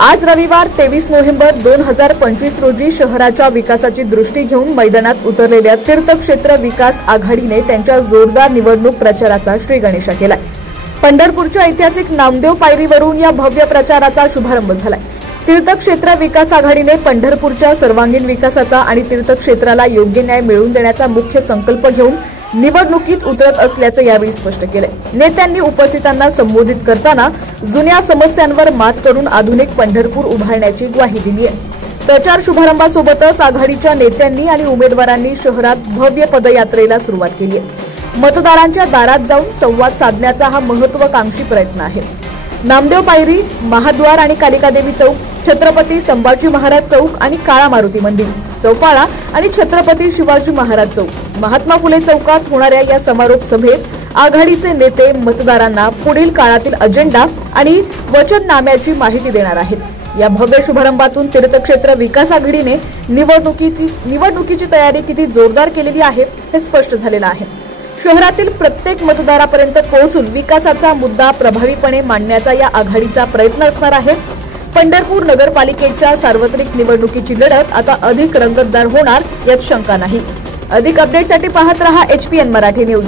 आज रविवार 23 नोव्हेंबर 2025 रोजी शहराच्या विकासाची दृष्टी घेऊन मैदानात उतरलेल्या तीर्थक्षेत्र विकास आघाडीने त्यांच्या जोरदार निवडणूक प्रचाराचा श्रीगणेशा केलाय। पंढरपूरच्या ऐतिहासिक नामदेव पायरीवरून या भव्य प्रचाराचा शुभारंभ झालाय। तीर्थक्षेत्र विकास आघाडीने पंढरपूरच्या सर्वांगीण विकासाचा आणि तीर्थक्षेत्राला योग्य न्याय मिळवून देण्याचा मुख्य संकल्प घेऊन निवडणुकीत उतरत असल्याचं यावेळी स्पष्ट केलंय। नेत्यांनी उपस्थितांना संबोधित करताना जुन्या समस्यांवर मात करून आधुनिक पंढरपूर उभारण्याची ग्वाही दिली आहे। प्रचार शुभारंभासोबतच आघाडीच्या नेत्यांनी आणि उमेदवारांनी शहरात भव्य पदयात्रेला सुरुवात केली आहे। मतदारांच्या दारात जाऊन संवाद साधण्याचा हा महत्त्वाकांक्षी प्रयत्न आहे। नामदेव पायरी, महाद्वार आणि कालिकादेवी चौक, छत्रपती संभाजी महाराज चौक आणि काळा मारुती मंदिर, चौफाळा आणि छत्रपती शिवाजी महाराज चौक, महात्मा फुले चौकात होणाऱ्या या समारोप सभेत आघाडीचे नेते मतदारांना पुढील काळातील अजेंडा आणि वचननाम्याची माहिती देणार आहेत। या भव्य शुभारंभातून तीर्थक्षेत्र विकास आघाडीने निवडणुकीची तयारी किती जोरदार केलेली आहे हे स्पष्ट झालेलं आहे। शहरातील प्रत्येक मतदारापर्यंत पोहोचून विकासाचा मुद्दा प्रभावीपणे मांडण्याचा या आघाडीचा प्रयत्न असणार आहे। पंढरपूर नगरपालिकेच्या सार्वत्रिक निवडणुकीची लढत आता अधिक रंगतदार होणार यात शंका नाही। अधिक अपडेटसाठी पाहत रहा HPN मराठी न्यूज।